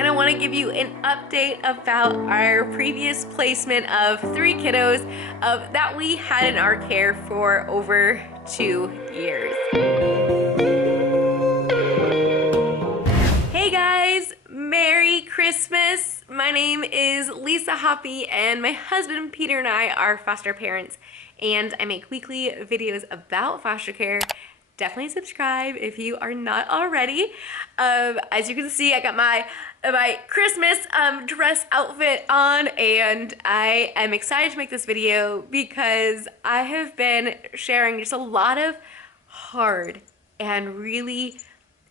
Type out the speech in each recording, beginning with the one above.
and I want to give you an update about our previous placement of 3 kiddos that we had in our care for over 2 years. Hey guys, Merry Christmas! My name is Lisa Hoppy and my husband Peter and I are foster parents, and I make weekly videos about foster care. Definitely subscribe if you are not already. As you can see, I got my Christmas dress outfit on, and I am excited to make this video because I have been sharing just a lot of hard and really,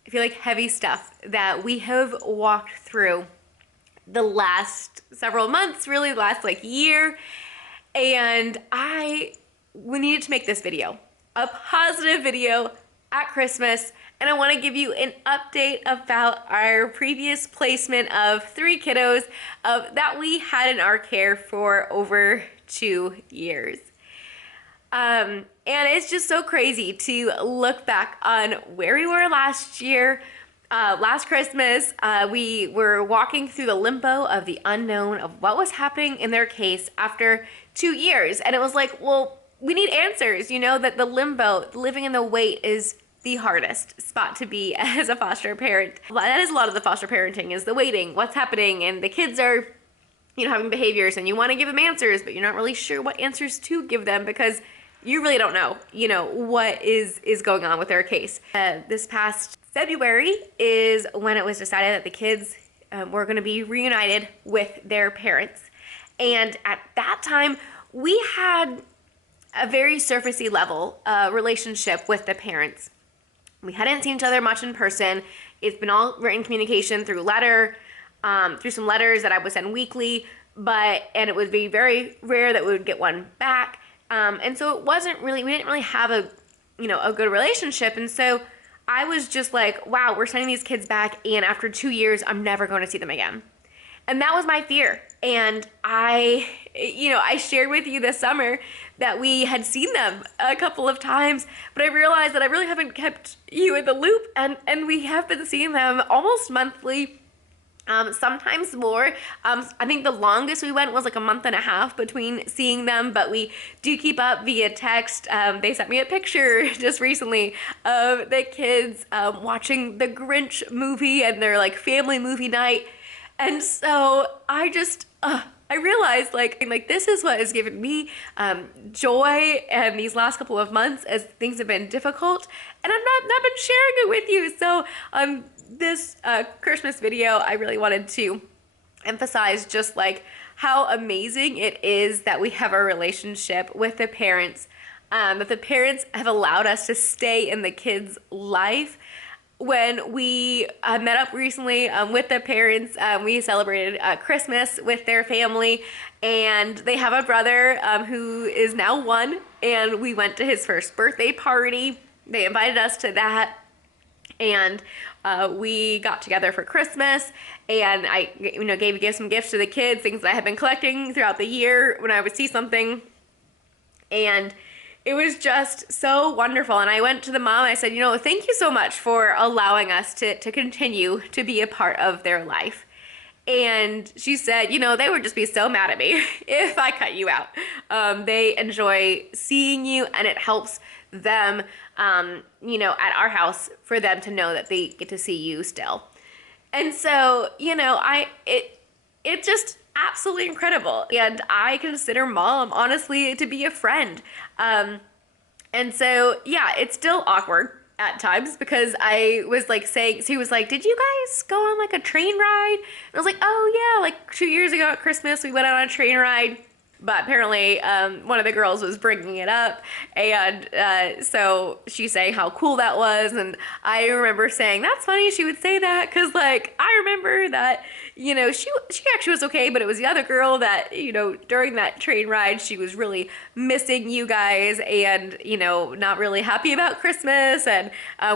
I feel like, heavy stuff that we have walked through the last several months, really the last year, and we needed to make this video, a positive video at Christmas, and I want to give you an update about our previous placement of 3 kiddos that we had in our care for over 2 years. And it's just so crazy to look back on where we were last year. Last Christmas, we were walking through the limbo of the unknown of what was happening in their case after 2 years. And it was like, well, we need answers, you know, that the limbo, living in the wait, is the hardest spot to be as a foster parent. That is a lot of the foster parenting, is the waiting, what's happening, and the kids are, you know, having behaviors and you want to give them answers, but you're not really sure what answers to give them because you really don't know, you know, what is going on with their case. This past February is when it was decided that the kids were going to be reunited with their parents. And at that time, we had a very surfacey level relationship with the parents. We hadn't seen each other much in person. It's been all written communication through through some letters that I would send weekly, and it would be very rare that we would get one back. And so it wasn't really, we didn't really have a good relationship. And so I was just like, wow, we're sending these kids back, and after 2 years, I'm never going to see them again. And that was my fear. And I shared with you this summer that we had seen them a couple of times, but I realized that I really haven't kept you in the loop, and we have been seeing them almost monthly. Sometimes more. I think the longest we went was like a month and a half between seeing them, but we do keep up via text. They sent me a picture just recently of the kids watching the Grinch movie and their family movie night. And so I just, I realized this is what has given me joy and these last couple of months as things have been difficult, and I've not been sharing it with you. So this Christmas video, I really wanted to emphasize just how amazing it is that we have a relationship with the parents, that the parents have allowed us to stay in the kids' life. When we met up recently with the parents, we celebrated Christmas with their family, and they have a brother who is now 1, and we went to his first birthday party. They invited us to that, and we got together for Christmas, and I gave some gifts to the kids, things that I had been collecting throughout the year when I would see something, and it was just so wonderful. And I went to the mom, I said, thank you so much for allowing us to continue to be a part of their life. And she said, they would just be so mad at me if I cut you out. They enjoy seeing you, and it helps them, at our house, for them to know that they get to see you still. And so, it's just absolutely incredible. And I consider Mom, honestly, to be a friend. And so, yeah, it's still awkward at times because I was saying, so he was like, did you guys go on a train ride? And I was like, oh yeah, 2 years ago at Christmas, we went on a train ride. But apparently one of the girls was bringing it up, and so she's saying how cool that was, and I remember saying, that's funny she would say that, because I remember that she actually was okay, but it was the other girl that during that train ride she was really missing you guys, and not really happy about Christmas, and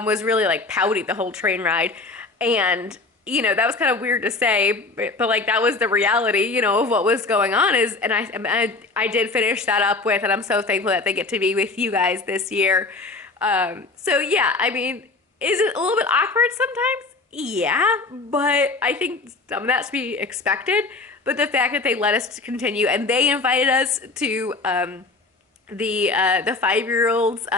was really pouty the whole train ride. And that was kind of weird to say, but that was the reality, of what was going on. And I did finish that up with, and I'm so thankful that they get to be with you guys this year. So yeah, I mean, is it a little bit awkward sometimes? Yeah, but I think some of that's to be expected. But the fact that they let us continue and they invited us to the 5-year-olds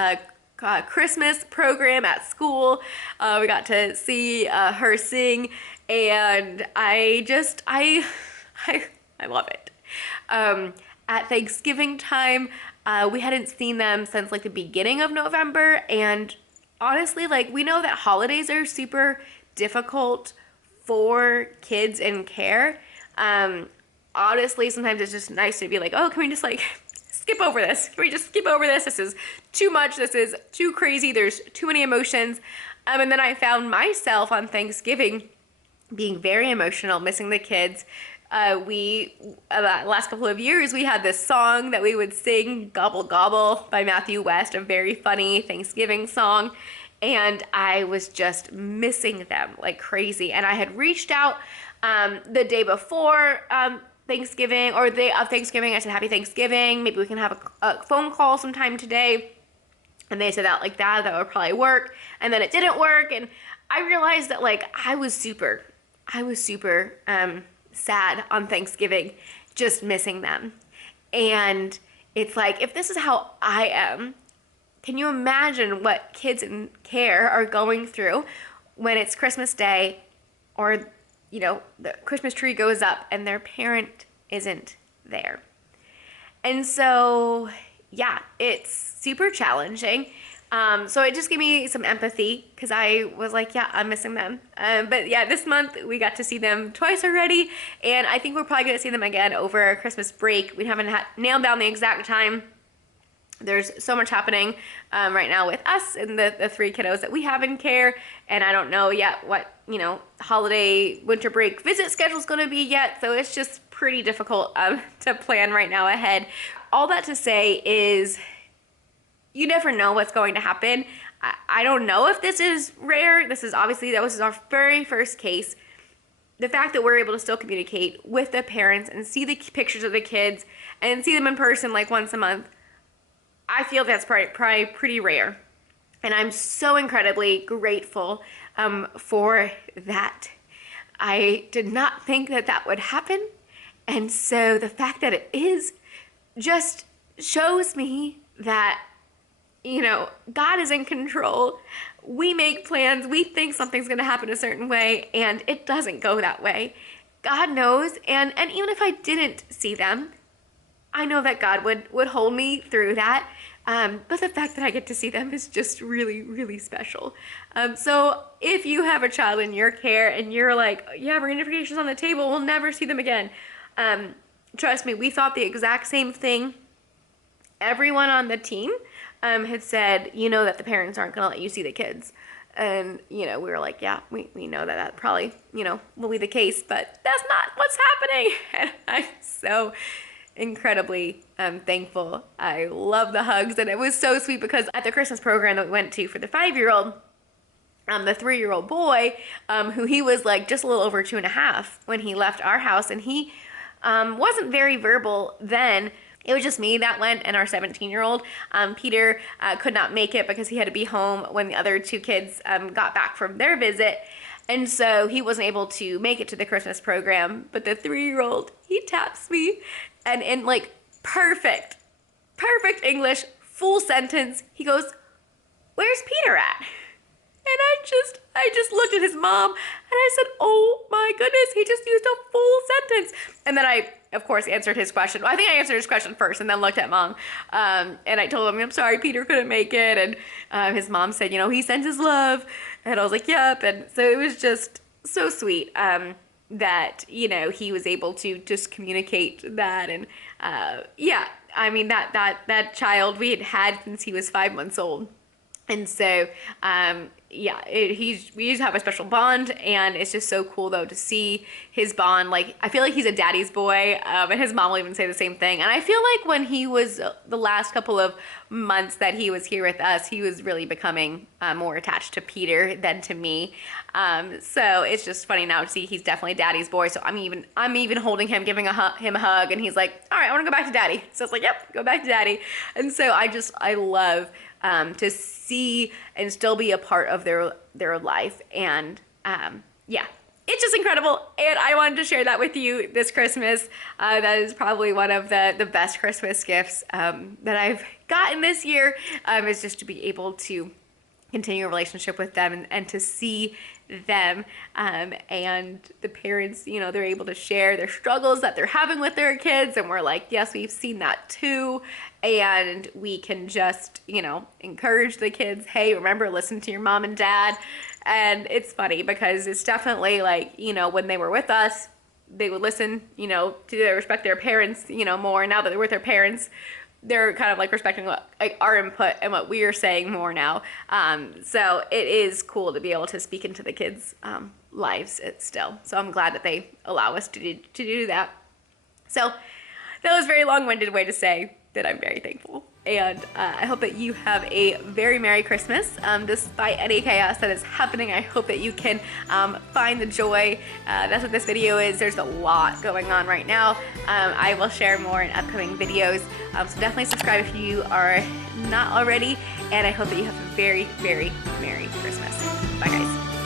Christmas program at school. We got to see her sing, and I love it. At Thanksgiving time, we hadn't seen them since like the beginning of November, and honestly, like we know that holidays are super difficult for kids in care. Honestly, sometimes it's just nice to be like, oh, can we just like skip over this? Can we just skip over this? This is too much. This is too crazy. There's too many emotions. And then I found myself on Thanksgiving being very emotional, missing the kids. Last couple of years, we had this song that we would sing, Gobble Gobble by Matthew West, a very funny Thanksgiving song. And I was just missing them like crazy. And I had reached out the day before Thanksgiving, or the day of Thanksgiving. I said, Happy Thanksgiving. Maybe we can have a phone call sometime today. And they said that would probably work. And then it didn't work. And I realized that like I was super sad on Thanksgiving, just missing them. And it's like, if this is how I am, can you imagine what kids in care are going through when it's Christmas Day, or, you know, the Christmas tree goes up and their parent isn't there? And so, yeah, it's super challenging. So it just gave me some empathy, because I was like, yeah, I'm missing them. But yeah, this month we got to see them twice already, and I think we're probably going to see them again over Christmas break. We haven't nailed down the exact time. There's so much happening right now with us and the 3 kiddos that we have in care, and I don't know yet what, you know, holiday winter break visit schedule is going to be yet, so it's just pretty difficult to plan right now ahead. All that to say is, you never know what's going to happen. I don't know if this is rare. This is our very first case. The fact that we're able to still communicate with the parents and see the pictures of the kids and see them in person like once a month, I feel that's probably pretty rare. And I'm so incredibly grateful for that. I did not think that would happen. And so the fact that it is just shows me that, you know, God is in control. We make plans. We think something's going to happen a certain way, and it doesn't go that way. God knows, and even if I didn't see them, I know that God would hold me through that. But the fact that I get to see them is just really, really special. So if you have a child in your care and you're like, yeah, reunification's on the table, we'll never see them again. Trust me, we thought the exact same thing. Everyone on the team had said, you know, that the parents aren't going to let you see the kids. And, you know, we were like, yeah, we know that probably, you know, will be the case, but that's not what's happening. And I'm so incredibly thankful. I love the hugs, and it was so sweet because at the Christmas program that we went to for the 5-year-old, the 3-year-old boy, who he was like just a little over 2.5 when he left our house, and he wasn't very verbal then. It was just me that went, and our 17-year-old. Peter could not make it because he had to be home when the other 2 kids got back from their visit. And so he wasn't able to make it to the Christmas program. But the 3-year-old, he taps me, and in like perfect English, full sentence, he goes, "Where's Peter at?" And I just looked at his mom, and I said, oh my goodness, he just used a full sentence. And then I, of course, answered his question. Well, I think I answered his question first and then looked at mom. And I told him, I'm sorry, Peter couldn't make it. And his mom said, you know, he sends his love. And I was like, yep. And so it was just so sweet that, you know, he was able to just communicate that. And yeah, I mean, that child we had since he was 5 months old. And so, yeah, we just have a special bond, and it's just so cool though to see his bond. Like, I feel like he's a daddy's boy, and his mom will even say the same thing. And I feel like when he was the last couple of months that he was here with us, he was really becoming more attached to Peter than to me. So it's just funny now to see he's definitely daddy's boy. So I'm even holding him, giving him a hug, and he's like, all right, I want to go back to daddy. So it's like, yep, go back to daddy. And so I love to see and still be a part of their life. And yeah, it's just incredible, and I wanted to share that with you this Christmas. That is probably one of the best Christmas gifts that I've gotten this year, is just to be able to continue a relationship with them and to see them, and the parents, you know, they're able to share their struggles that they're having with their kids, and we're like, yes, we've seen that too, and we can just, you know, encourage the kids, hey, remember, listen to your mom and dad. And it's funny because it's definitely like, you know, when they were with us, they would listen, you know, to respect their parents, you know, more. Now that they're with their parents, they're kind of like respecting what, like, our input and what we are saying more now. So it is cool to be able to speak into the kids' lives still. So I'm glad that they allow us to do that. So that was a very long-winded way to say that I'm very thankful. And I hope that you have a very Merry Christmas. Despite any chaos that is happening, I hope that you can find the joy. That's what this video is. There's a lot going on right now. I will share more in upcoming videos. So definitely subscribe if you are not already. And I hope that you have a very, very Merry Christmas. Bye, guys.